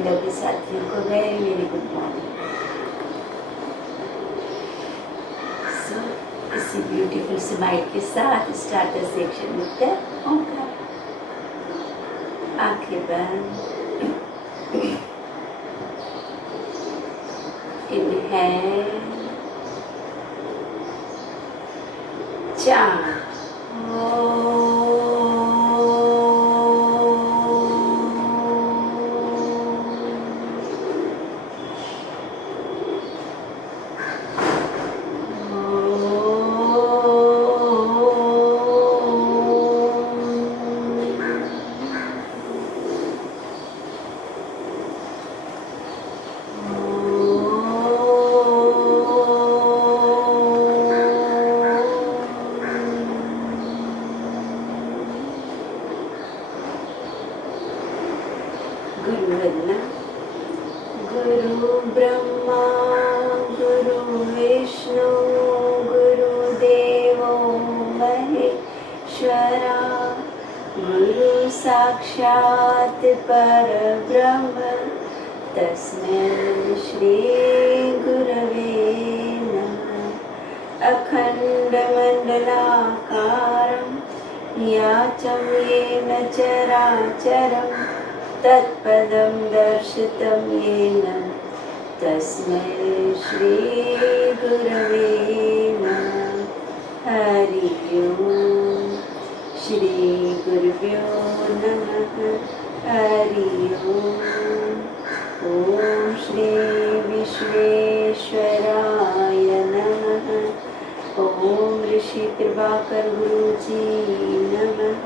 लगे साथियों को वेरी वेरी गुड मॉर्निंग। सो इसी ब्यूटीफुल स्माइल के साथ स्टार्टर सेक्शन में ओंकार, आंखें बंद, इनहेल, चार, गुरु वंदना। गुरु ब्रह्मा गुरु विष्णु गुरुदेवो महेश्वरा, गुरु साक्षात् परब्रह्म तस्मै श्री गुरवे नमः। अखण्डमण्डलाकारं याचं येन चराचरं तत्पदं दर्शितं येन तस्मै श्री गुरवे नमः। हरि ओम। श्री गुरुभ्यो नमः। हरि ओम। ओम श्री विश्वेश्वराय नमः। ओम ऋषि कृपाकर गुरुजी नमः।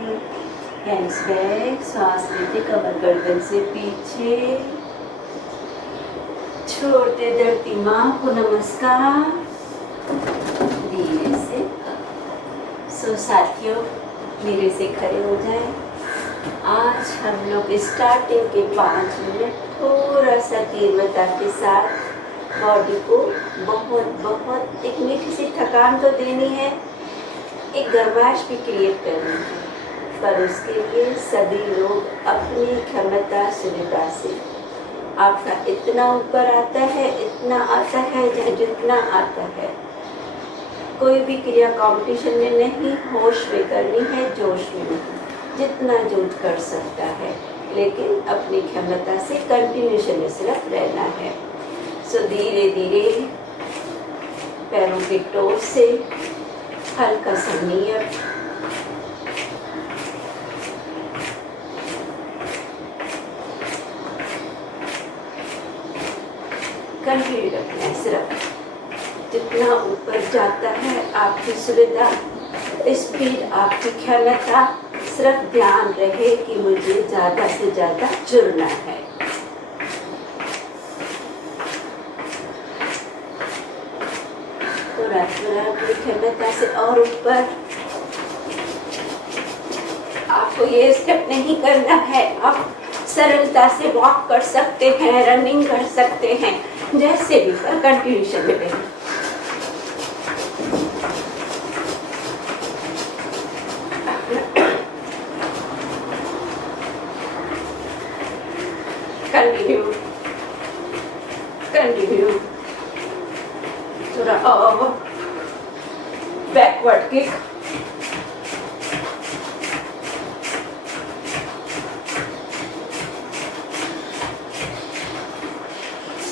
हैंड्स बैक, सांस लेते कमर गर्दन से पीछे, छोड़ते धरती माँ को नमस्कार धीरे से। सो साथियों मेरे से खड़े हो जाएं। आज हम लोग स्टार्टिंग के 5 मिनट थोड़ा सा तीव्रता के साथ बॉडी को बहुत एक मीठी सी थकान तो देनी है, एक गर्माश भी क्रिएट करनी है, पर उसके लिए सभी लोग अपनी क्षमता सुविधा से आपका इतना ऊपर आता है, इतना आता है, जितना आता है। कोई भी क्रिया कंपटीशन में नहीं, होश में करनी है, जोश में नहीं, जितना जो कर सकता है, लेकिन अपनी क्षमता से कंटिन्यूशन में सिर्फ रहना है। सो धीरे धीरे पैरों के टोर से हल्का सा नियर, कंटिन्यू रखना है। सिर्फ जितना ऊपर जाता है आपकी सुविधा, स्पीड, आपकी क्षमता, सिर्फ ध्यान रहे कि मुझे ज़्यादा से ज़्यादा जुड़ना है। थोड़ा थोड़ा अपनी क्षमता से और ऊपर। आपको ये स्टेप नहीं करना है, आप सरलता से वॉक कर सकते हैं, रनिंग कर सकते हैं, जैसे भी, पर कंटिन्यूशन में रहें। कंटिन्यू थोड़ा और बैकवर्ड किक,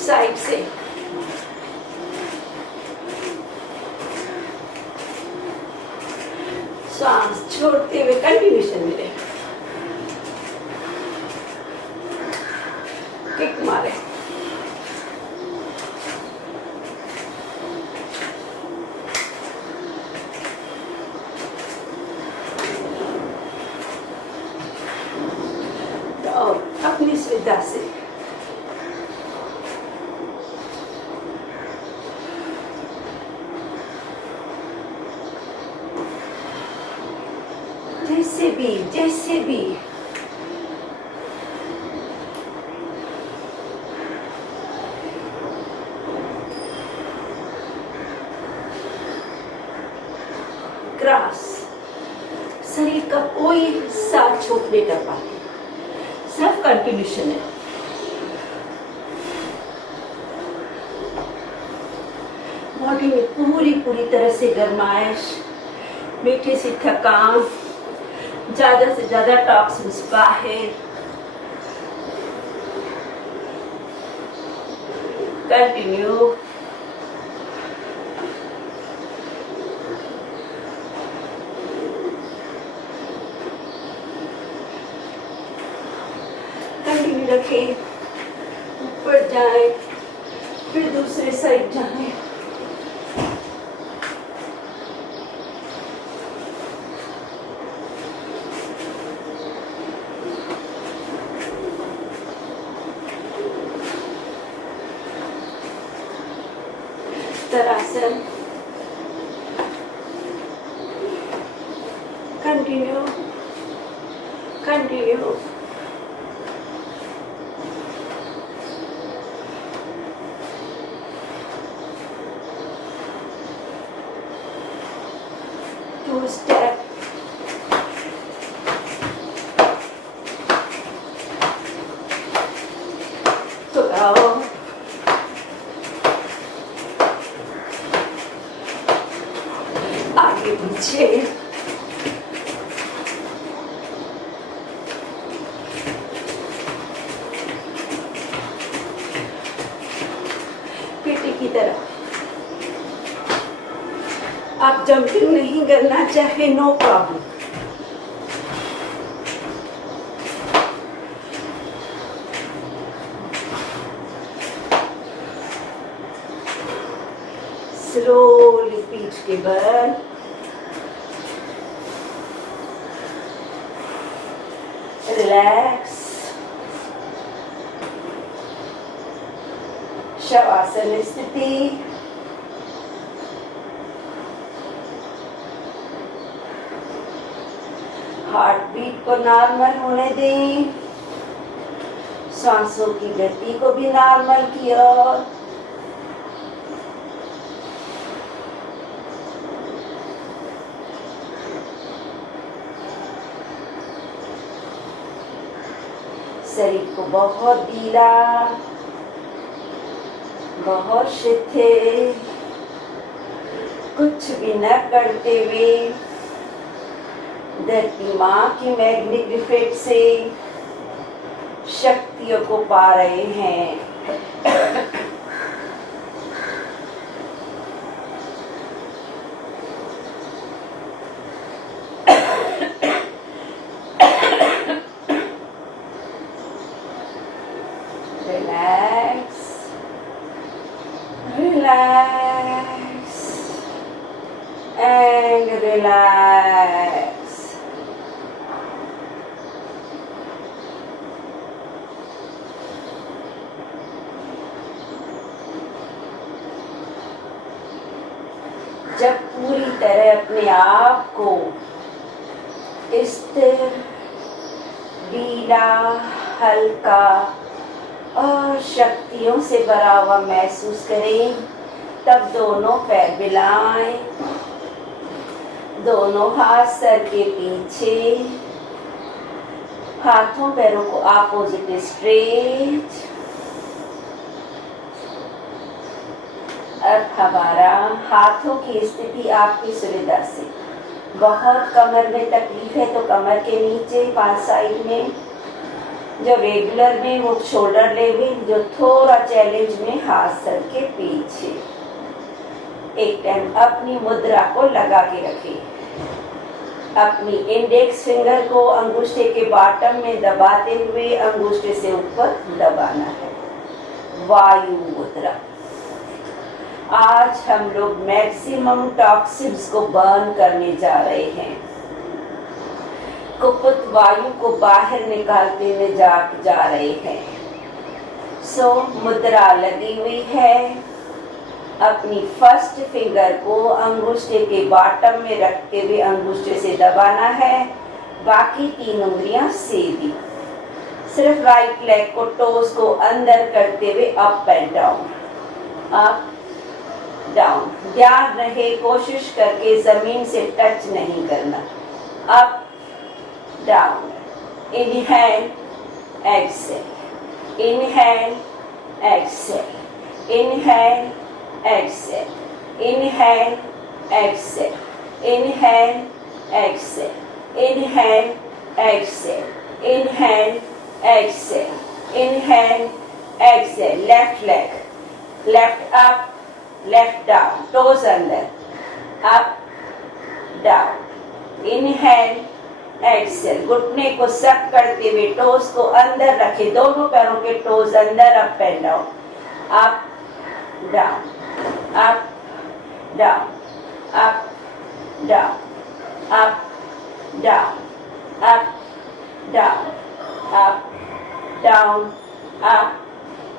साइड से सांस छोड़ते हुए कंटिन्यूशन में रहे, किक मारे। और अपनी सुविधा से जैसे भी ग्रास, शरीर का कोई हिस्सा छूट नहीं कर पाते, सिर्फ कंटिन्यूशन है। बॉडी में पूरी पूरी तरह से गर्माइश, मीठी सी थकान, ज्यादा से ज्यादा टॉक्सिन्स बाहर। कंटिन्यू। कंटिन्यू रखें, ऊपर जाए, फिर दूसरे साइड जाए। Uttanasana. Continue. Continue. Two step. Throw. आगे पीछे। पीटी की तरफ। आप जंपिंग नहीं करना चाहे, नो प्रॉब्लम। स्लोली पीठ के बल, रिलैक्स। शवासन स्थिति। हार्ट बीट को नॉर्मल होने दें, सांसों की गति को भी नॉर्मल किया। शरीर को बहुत ढीला, बहुत शिथिल, कुछ भी न करते हुए धरती माँ की मैग्निफिकेंट से शक्तियों को पा रहे हैं। Relax, relax, and relax. जब पूरी तरह अपने आप को स्थिर, ढीला, हल्का और शक्तियों से भरा हुआ महसूस करें, तब दोनों पैर मिलाएं, दोनों हाथ सर के पीछे, हाथों पैरों को अपोजिट स्ट्रेच। अब हमारा हाथों की स्थिति आपकी सुविधा से। बहुत कमर में तकलीफ है तो कमर के नीचे 5 साइड में, जो रेगुलर में वो शोल्डर लेवल, जो थोड़ा चैलेंज में हाथ सर के पीछे। एक टाइम अपनी मुद्रा को लगा के रखिए। अपनी इंडेक्स फिंगर को अंगूठे के बॉटम में दबाते हुए अंगूठे से ऊपर दबाना है। वायु मुद्रा। आज हम लोग मैक्सिमम टॉक्सिन्स को बर्न करने जा रहे हैं, कुपित वायु को बाहर निकालते हुए जा रहे हैं। सो मुद्रा लगी हुई है। अपनी फर्स्ट फिंगर को अंगूठे के बॉटम में रखते हुए अंगूठे से दबाना है, बाकी 3 उंगलियां सीधी। सिर्फ राइट लेग को, टोस को अंदर करते हुए up and down, up down. ध्यान रहे, कोशिश करके जमीन से टच नहीं करना। Up down, inhale, exhale, inhale, exhale, inhale, exhale, Inhale, exhale. Inhale, exhale. Inhale, exhale. Inhale, exhale. Inhale, exhale. Left leg. Left up, left down. Toes under. Up, down. Inhale, exhale. घुटने को सक करते हुए toast को अंदर रखें. दोनों पैरों के टोस अंदर. Up and down. Up, down. Up, down, up, down, up, down, up, down, up, down, up,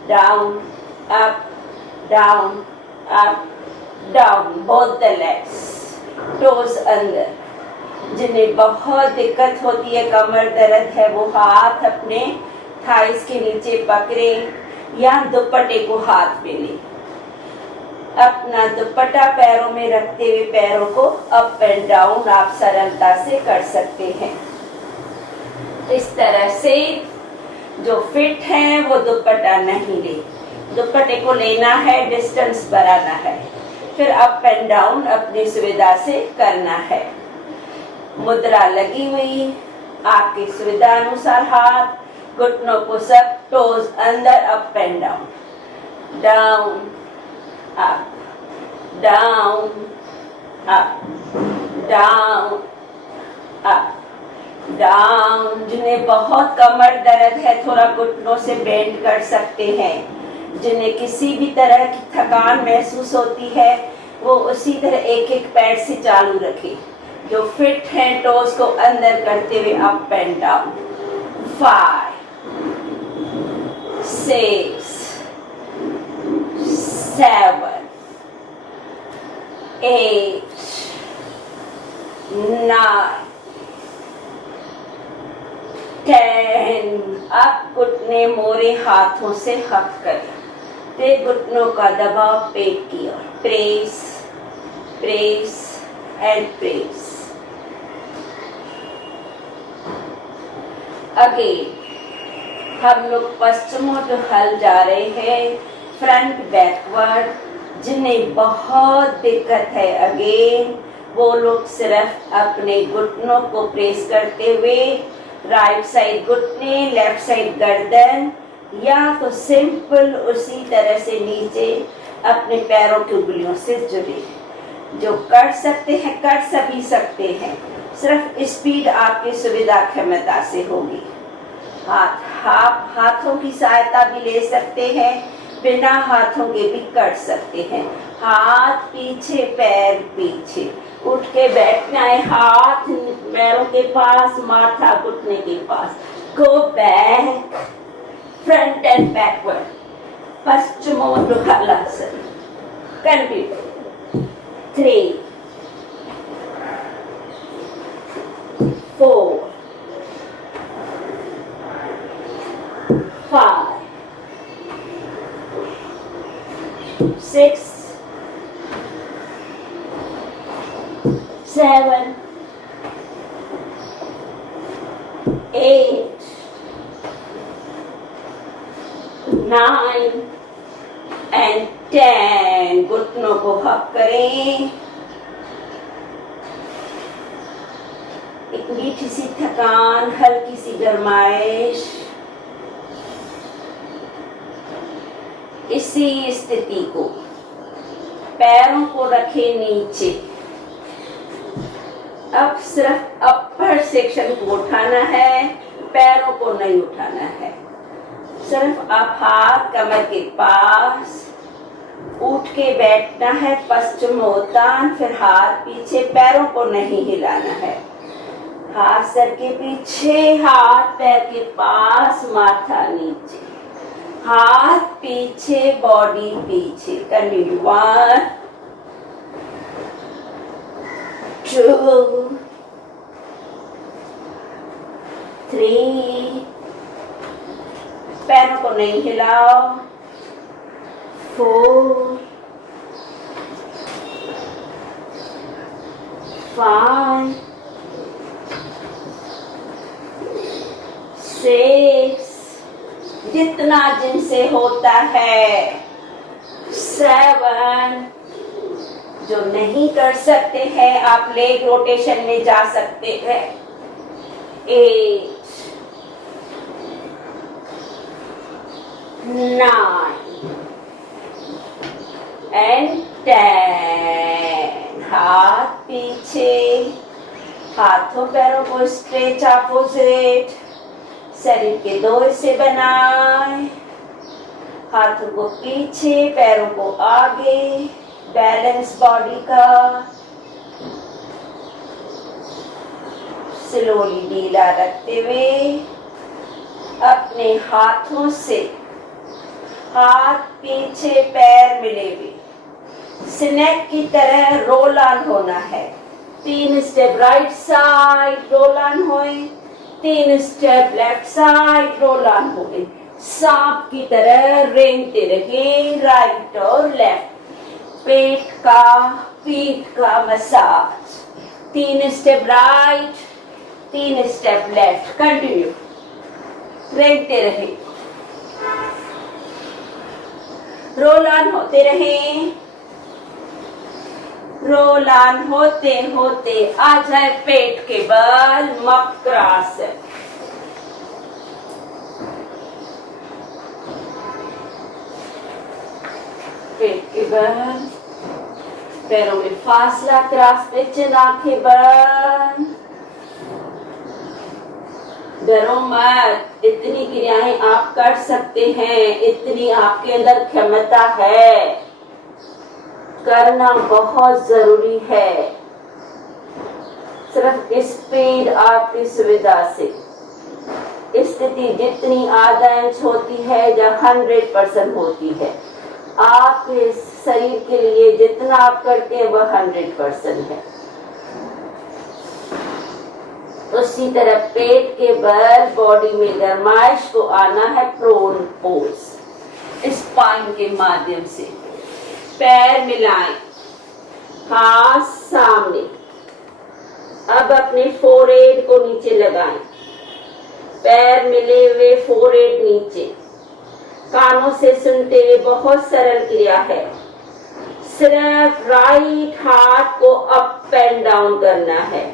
down, up, down, up, down. Both the legs, toes under. जिन्हें बहुत दिक्कत होती है, कमर दर्द है, वो हाथ अपने थाइस के नीचे पकड़े या दुपट्टे को हाथ में ले. अपना दुपट्टा पैरों में रखते हुए पैरों को अप एंड डाउन आप सरलता से कर सकते हैं. इस तरह से जो फिट है वो दुपट्टा नहीं ले. दुपट्टे को लेना है, डिस्टेंस बढ़ाना है, फिर अप एंड डाउन अपनी सुविधा से करना है. मुद्रा लगी हुई, आपकी सुविधा अनुसार हाथ, घुटनों को सब, टोज अंदर. Up and down, down, up, down, up, down, up, down. जिन्हें बहुत कमर दर्द है थोड़ा घुटनों से बेंड कर सकते हैं. जिन्हें किसी भी तरह की थकान महसूस होती है वो उसी तरह एक एक पैर से चालू रखें. जो फिट हैं टोज को अंदर करते हुए अप एंड डाउन. 5, 6, 7, 8, 9, 10. अब घुटने मोरे हाथों से हक करें. फिर घुटनों का दबाव पेट की ओर. Press, press and press. Again हम लोग पश्चिमोत्तर हल जा रहे हैं, फ्रंट बैकवर्ड. जिन्हें बहुत दिक्कत है अगेन वो लोग सिर्फ अपने घुटनों को प्रेस करते हुए राइट साइड घुटने, लेफ्ट साइड गर्दन, या तो सिंपल उसी तरह से नीचे अपने पैरों की उंगलियों से जुड़े. जो कर सकते हैं कर सभी सकते हैं, सिर्फ स्पीड आपकी सुविधा क्षमता से होगी. हाथों की सहायता भी ले सकते हैं, बिना हाथों के भी कर सकते हैं. हाथ पीछे, पैर पीछे. उठ के बैठना है, हाथ पैरों के पास, माथा घुटने के पास. Go back, front and backward. पश्चिमोत्तर हलासन. कंटिन्यू. 3, 4, 5, 6, 7, 8, 9 and 10. घुटनों को हक करें. एक मीठी सी थकान, हल्की सी गरमाइश. इसी स्थिति को पैरों को रखें नीचे. अब सिर्फ अपर सेक्शन को उठाना है, पैरों को नहीं उठाना है. सिर्फ आप हाथ कमर के पास, उठ के बैठना है पश्चिमोत्तान. फिर हाथ पीछे, पैरों को नहीं हिलाना है. हाथ सर के पीछे, हाथ पैर के पास, माथा नीचे, हाथ पीछे, बॉडी पीछे. कंटिन्यू. 1, 2, 3. पैरों को नहीं हिलाओ. 4, 5, 6. जितना जिनसे होता है. 7, जो नहीं कर सकते हैं आप लेग रोटेशन में जा सकते हैं। 8 9 एंड 10। हाथ पीछे, हाथों पैरों को स्ट्रेच अपोजिट, शरीर के दो हिस्से बनाए, हाथों को पीछे पैरों को आगे, बैलेंस बॉडी का। स्लोली ढीला रखते हुए अपने हाथों से हाथ पीछे पैर मिले हुए स्नैक की तरह रोल ऑन होना है। 3 step right side roll on होए, 3 step left side roll on होए। सांप की तरह रेंगते रहे राइट और लेफ्ट। पेट का, पीठ का massage. 3 step right, 3 step left, continue रेंगते रहे, रोल ऑन होते रहे। रोल ऑन होते होते आ जाए पेट के बल मकरासन। पेट के बल, पैरों में फासला, क्रॉस पे चिन, आंखें बंद। डरो मत, इतनी क्रियाएं आप कर सकते हैं, इतनी आपके अंदर क्षमता है, करना बहुत जरूरी है। सिर्फ स्पीड आपकी सुविधा से स्थिति जितनी आधा इंच होती है या 100% होती है, आपके शरीर के लिए जितना आप करते हैं वह 100% है। उसी तरह पेट के बल बॉडी में गरमाइश को आना है प्रोन पोज। स्पाइन के माध्यम से पैर मिलाएं, हाथ सामने। अब अपने फोरहेड को नीचे लगाएं, पैर मिले हुए, फोरहेड नीचे। कानों से सुनते हुए, बहुत सरल क्रिया है। सिर्फ राइट हाथ को अप एंड डाउन करना है,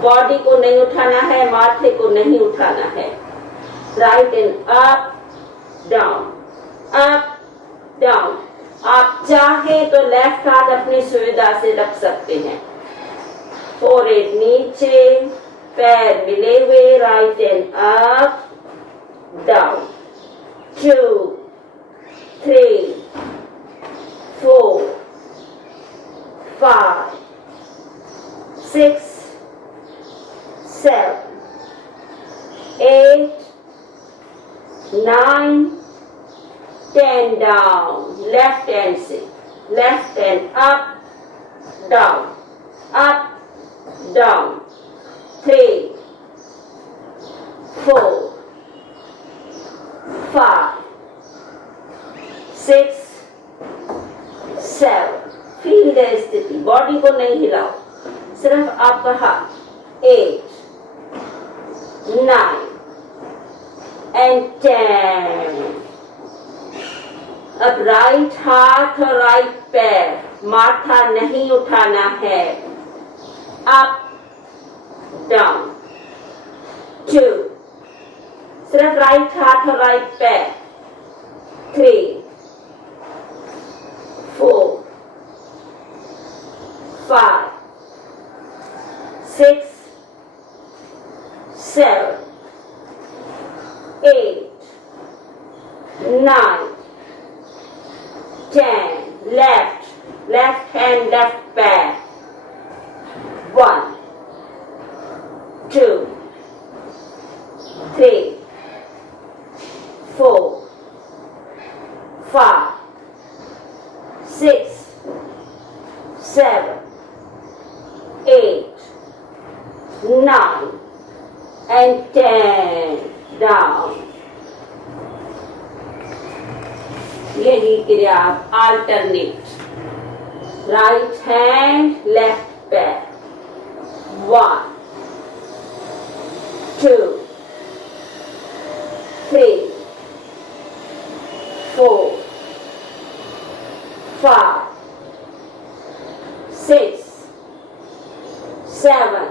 बॉडी को नहीं उठाना है, माथे को नहीं उठाना है। Right and up down, up down. आप चाहे तो लेफ्ट हाथ अपनी सुविधा से रख सकते हैं। फोरहेड नीचे, पैर मिले हुए, right and up down. 2 3 4 5 6 7 8 9 10 down, left hand से, left hand up, down, up, down, 3 4 5 6 7। Feel the स्थिति, बॉडी को नहीं हिलाओ, सिर्फ आपका हाथ। 8 9 and 10। अब राइट हाथ और राइट पैर, माथा नहीं उठाना है। अप डाउन 2, सिर्फ राइट हाथ और राइट पैर। 3 4 5 6 7 8 9 10। left hand, left पैर। 1 2 3 4 5 6 7 8 9 and 10 down। यही क्रिया आप अल्टरनेट, राइट हैंड लेफ्ट पैर। 1 2 3 4 5 6, 7,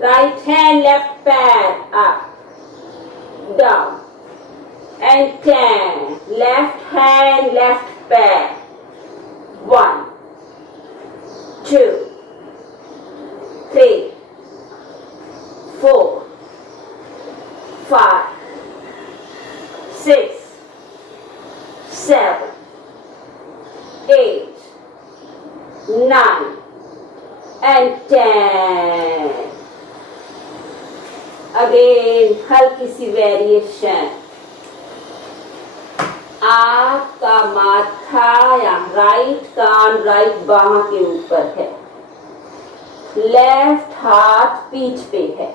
right hand, left pad, up, down, and 10, left hand, left pad, 1, 2, 3, 4, 5, 6, 7, 8, 9, and 10. Again, हल्की सी वेरिएशन. आपका माथा या राइट कान राइट बाह के ऊपर है, लेफ्ट हाथ पीठ पे है,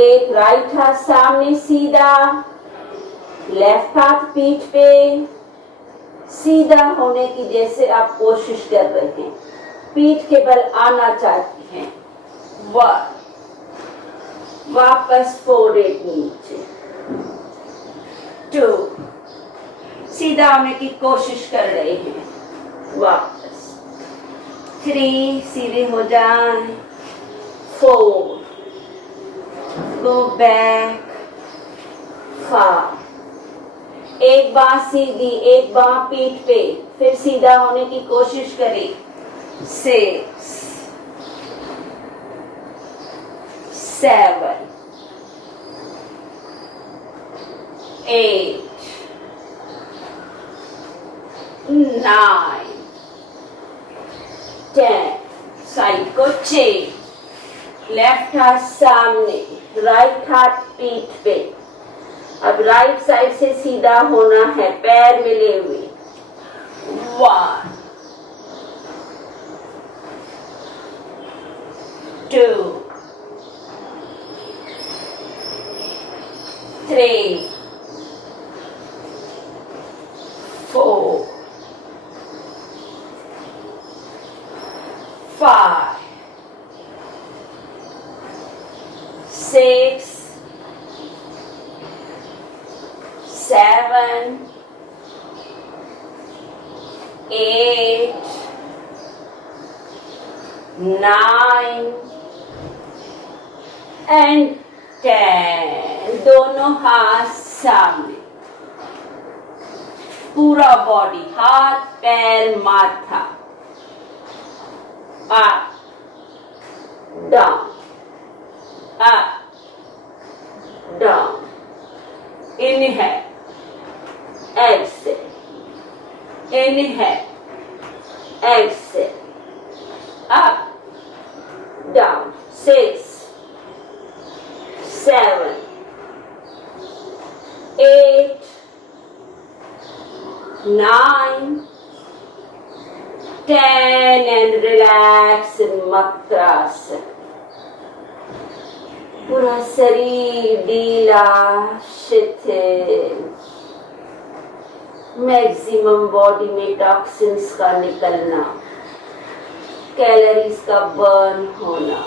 एक राइट हाथ सामने सीधा, लेफ्ट हाथ पीठ पे सीधा होने की जैसे आप कोशिश कर रहे हैं, पीठ के बल आना चाहते हैं. वापस फोरहेड नीचे. 2, सीधा होने की कोशिश कर रहे हैं, वापस. 3, सीधे हो जाए. 4, गो बैक. 5, एक बांह सीधी, एक बांह पीठ पे, फिर सीधा होने की कोशिश करें. 6, 7, 8, 9, 10. साइड को चेंज. लेफ्ट हाथ सामने, राइट हाथ पीठ पे. अब राइट साइड से सीधा होना है, पैर मिले हुए. 1, 2, 3, 4, 5, 6, 7, 8, 9, and 10. दोनों हाथ सामने, पूरा बॉडी, हाथ पैर माथा. Up down, up down. Inhale, exhale, inhale, exhale, up, down. 6, 7, 8, 9, 10, and relax in Makrasana. पूरा शरीर ढीला, शिथिल. मैक्सिमम बॉडी में टॉक्सिन्स का निकलना, कैलोरीज का बर्न होना.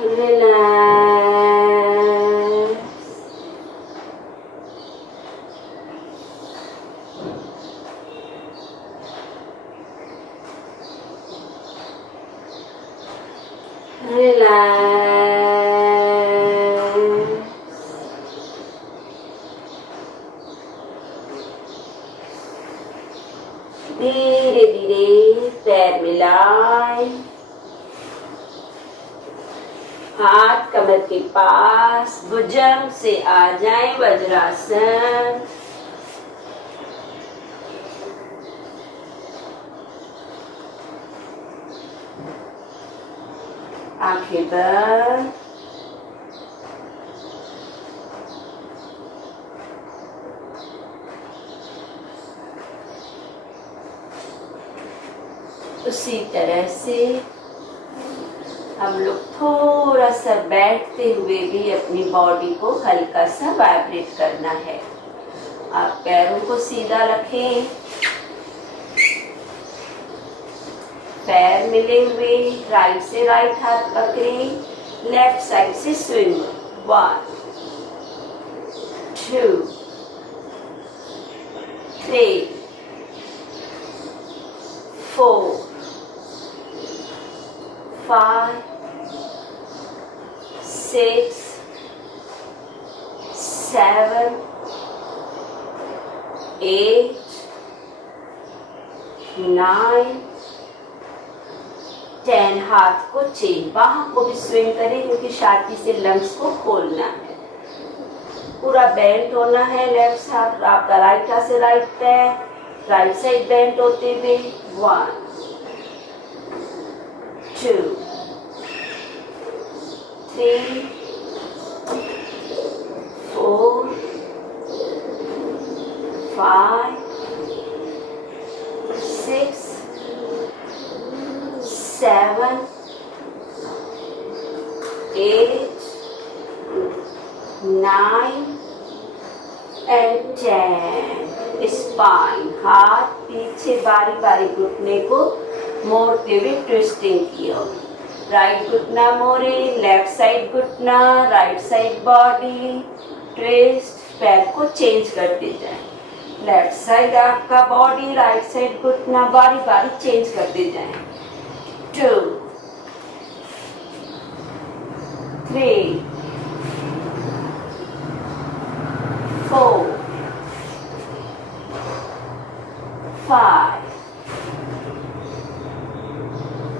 रिलैक्स. धीरे धीरे पैर मिलाए, हाथ कमर के पास, भुजंग से आ जाए वज्रासन. आंखें बंद. उसी तरह से हम लोग थोड़ा सा बैठते हुए भी अपनी बॉडी को हल्का सा वाइब्रेट करना है. आप पैरों को सीधा रखें, पैर मिले हुए, राइट से राइट हाथ पकड़ें, लेफ्ट साइड से स्विंग. 1, 2, 3, 4, 5, 6, 7, 8, 9, 10। हाथ को चेन, बाहों को भी स्विंग करें क्योंकि छाती से लंग्स को खोलना है। पूरा बेंट होना है लेफ्ट हाथ, आपका राइट हाथ से राइट पैर, राइट साइड बेंट होते हुए। 1, 2, 3, 4, 5, 6, 7, 8, 9 and 10। स्पाइन, हाथ पीछे बारी बारी घुटने को मोड़ते हुए ट्विस्टिंग किया। राइट घुटना मोड़े, लेफ्ट साइड घुटना, राइट साइड बॉडी ट्विस्ट, पैर को चेंज करते जाए। लेफ्ट साइड आपका बॉडी, राइट साइड घुटना, बारी बारी चेंज करते जाए। 2, 3, 4, 5,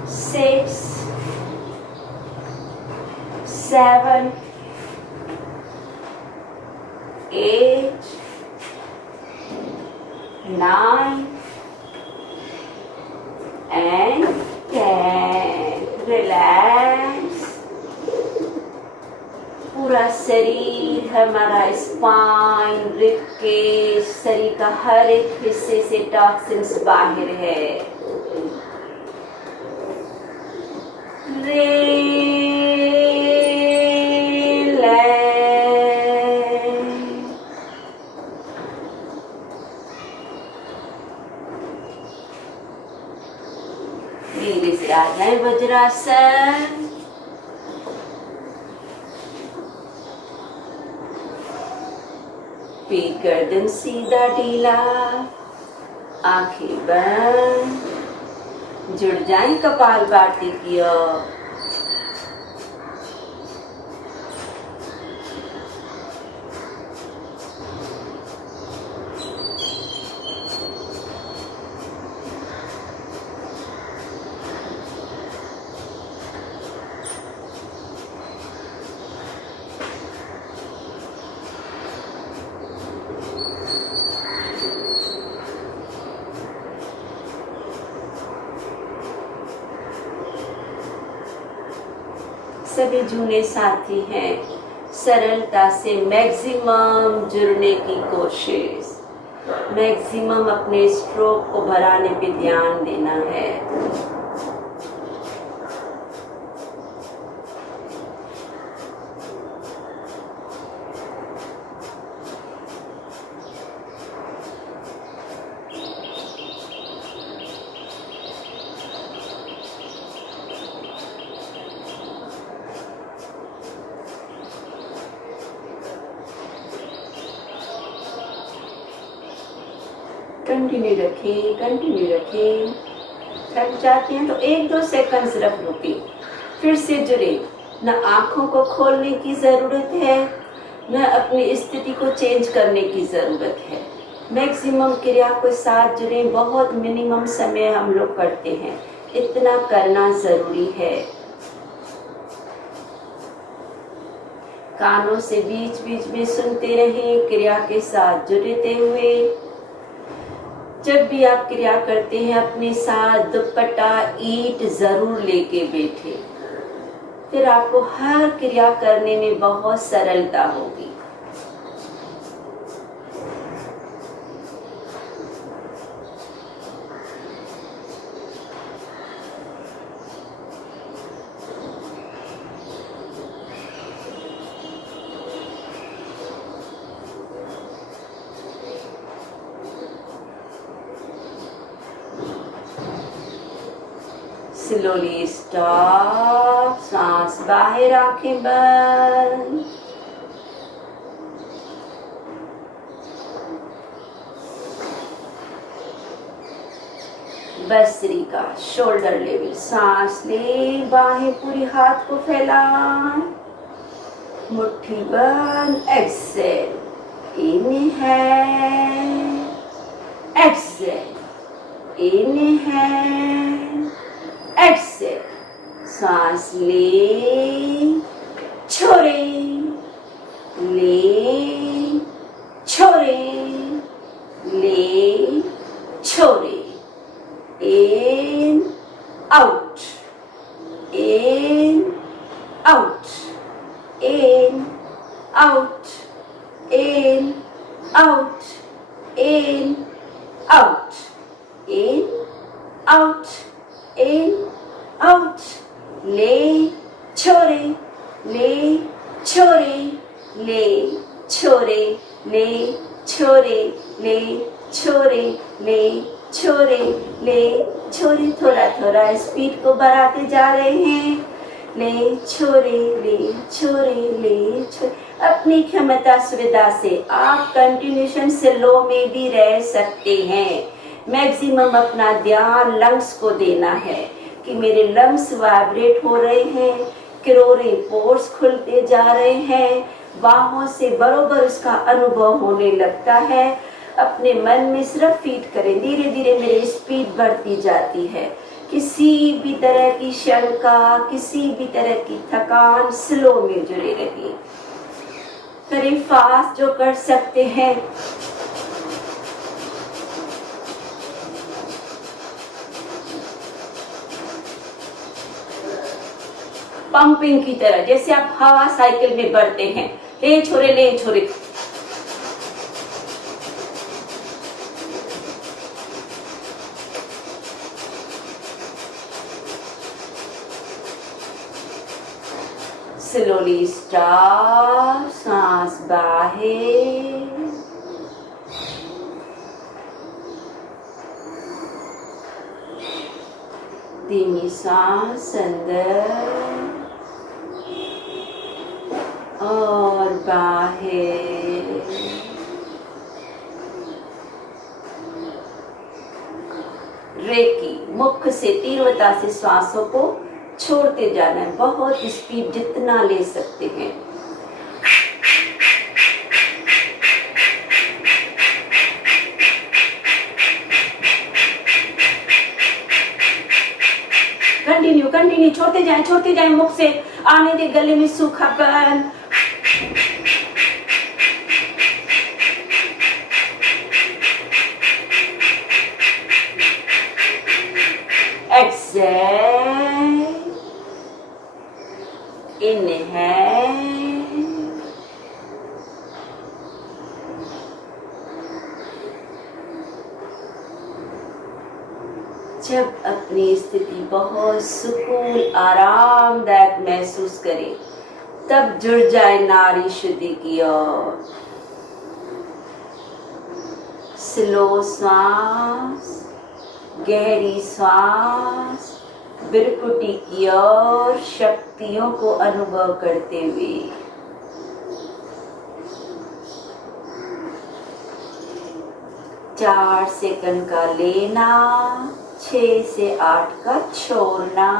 6, 7, 8, 9 and 10। रिलैक्स। पूरा शरीर हमारा, स्पाइन, रिबकेज, शरीर का हर एक हिस्से से टॉक्सिन्स बाहर है। धीरे से आ जाए वज्रासन। पीठ गर्दन सीधा ढीला, आंखें बंद, जुड़ जाएं कपालभाति की ओर। सभी जूने साथी हैं, सरलता से मैक्सिमम जुड़ने की कोशिश, मैक्सिमम अपने स्ट्रोक को बढ़ाने पे ध्यान देना है। कंटिन्यू रखें। थक जाते हैं तो 1-2 सेकंड सिर्फ रुके, फिर से जुड़े। न आंखों को खोलने की ज़रूरत है, न अपनी स्थिति को चेंज करने की ज़रूरत है। मैक्सिमम क्रिया के साथ जुड़े। बहुत मिनिमम समय हम लोग करते हैं, इतना करना ज़रूरी है। कानों से बीच बीच में सुनते रहें, क्रिया के साथ जुड़ते हुए। जब भी आप क्रिया करते हैं अपने साथ दुपट्टा, ईंट जरूर लेके बैठे, फिर आपको हर क्रिया करने में बहुत सरलता होगी। स्लोली स्टॉप, सांस बाहर, आंखें बंद। भस्त्रिका, शोल्डर लेवल, सांस ले, बाहें पूरी हाथ को फैलाएं, मुट्ठी बंद, exhale, inhale, exhale, inhale, exhale, सांस ले, छोड़े, ले, छोड़े, ले, छोड़े, in, out, in, out, in, out, in, out, in, out, in, out, in, out, ले, छोड़े, ले, छोड़े, ले, छोड़े, ले, छोड़े, ले, छोड़े, ले, छोड़े, ले, छोड़े, थोड़ा थोड़ा स्पीड को बढ़ाते जा रहे हैं, ले, छोड़े, ले, छोड़े, ले, छोड़े। अपनी क्षमता सुविधा से आप कंटिन्यूशन स्लो में भी रह सकते हैं। मैक्सिमम अपना ध्यान लंग्स को देना है कि मेरे लंग्स वाइब्रेट हो रहे हैं, क्रोरे पोर्स खुलते जा रहे हैं, बाहों से बरोबर उसका अनुभव होने लगता है। अपने मन में सिर्फ फीड करें, धीरे धीरे मेरी स्पीड बढ़ती जाती है। किसी भी तरह की शंका, किसी भी तरह की थकान स्लो में जुड़े रहिए। करें फास्ट जो कर सकते हैं। पंपिंग की तरह, जैसे आप हवा साइकिल में बढ़ते हैं, ले छोरे ले छोरे। स्लोली स्टॉप, सांस बाहर, धीमी सांस अंदर और बाहर। रेकी, मुख से तीव्रता से श्वासों को छोड़ते जाना है, बहुत स्पीड जितना ले सकते हैं। कंटिन्यू कंटिन्यू, छोड़ते जाए, मुख से आने दे गले में सूखापन। एक्सेल, इनहेल, जब अपनी स्थिति बहुत सुकून आरामदायक महसूस करें, तब जुड़ जाए नारी शुद्धि की ओर। स्लो सांस, गहरी सांस, बिरकुटी की ओर शक्तियों को अनुभव करते हुए। चार सेकंड का लेना, 6 से 8 का छोड़ना।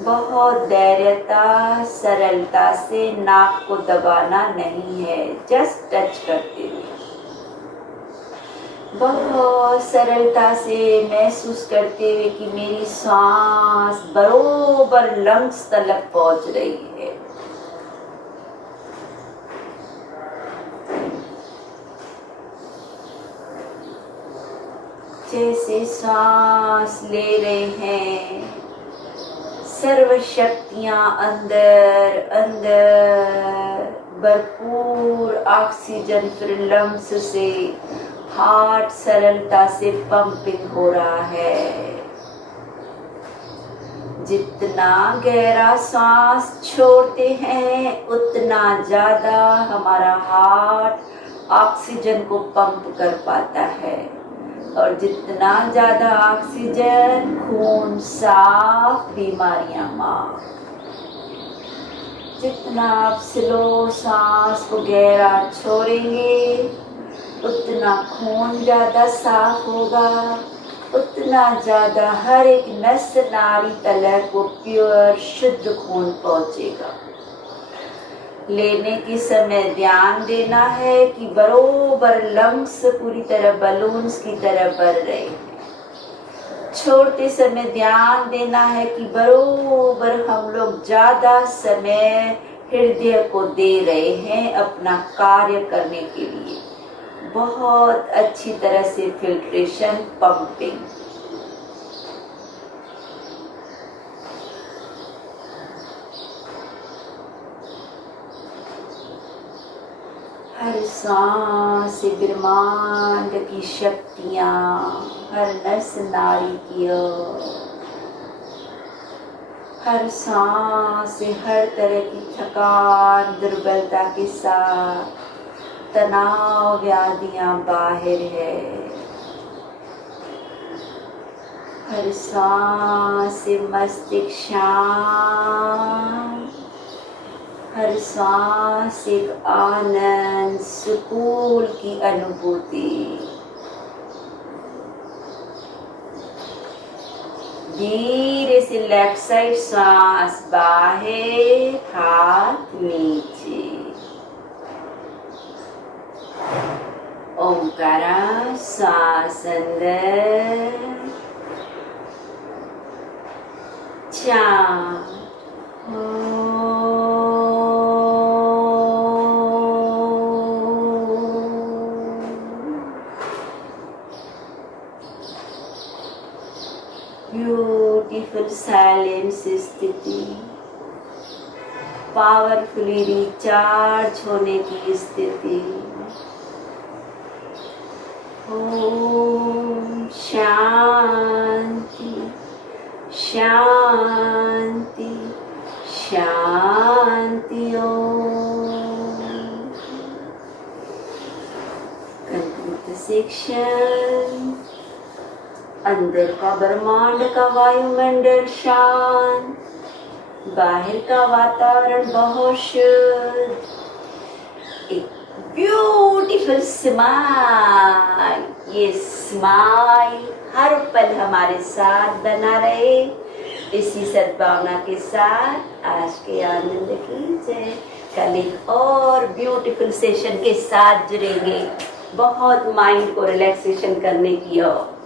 बहुत धैर्यता, सरलता से, नाक को दबाना नहीं है, जस्ट टच करते हुए। बहुत सरलता से महसूस करते हुए कि मेरी सांस बरोबर लंग्स तक पहुंच रही है। जैसे सांस ले रहे हैं, सर्व शक्तियां अंदर अंदर, भरपूर ऑक्सीजन फिर लंग्स से, हार्ट सरलता से पंपिंग हो रहा है। जितना गहरा सांस छोड़ते हैं, उतना ज्यादा हमारा हार्ट ऑक्सीजन को पंप कर पाता है, और जितना ज्यादा ऑक्सीजन, खून साफ, बीमारियां माफ। जितना आप स्लो सांस को गहरा छोड़ेंगे, उतना खून ज्यादा साफ होगा, उतना ज़्यादा हर एक नस नाड़ी तलक वो प्योर शुद्ध खून पहुँचेगा। लेने के समय ध्यान देना है कि बरोबर लंग्स पूरी तरह बलून्स की तरह भर रहे हैं। छोड़ते समय ध्यान देना है कि बरोबर हम लोग ज़्यादा समय हृदय को दे रहे हैं अपना कार्य करने के लिए। बहुत अच्छी तरह से फिल्ट्रेशन, पंपिंग। हर सांस से ब्रह्मांड की शक्तियाँ हर नस नाड़ी की ओर, हर सांस से हर तरह की थकान, दुर्बलता के साथ तनाव व्याधियाँ बाहर है। हर सांस से मस्तिष्क शांत, हर सांस एक आनंद, सुकून की अनुभूति। धीरे से लेफ्ट साइड सांस बाहर, हाथ नीचे। ओमकारा, सांस अंदर, चार। ब्यूटीफुल साइलेंस स्थिति, पावरफुली रिचार्ज होने की स्थिति। ओम शांति शांति शांति। ओम। Complete section. अंदर का ब्रह्मांड का वायुमंडल शांत, बाहर का वातावरण बहुत शुद्ध। एक ब्यूटीफुल स्माइल, ये स्माइल हर पल हमारे साथ बना रहे। इसी सद्भावना के साथ आज के आनंद की जय। कल एक और ब्यूटीफुल सेशन के साथ जुड़ेंगे, बहुत माइंड को रिलैक्सेशन करने की और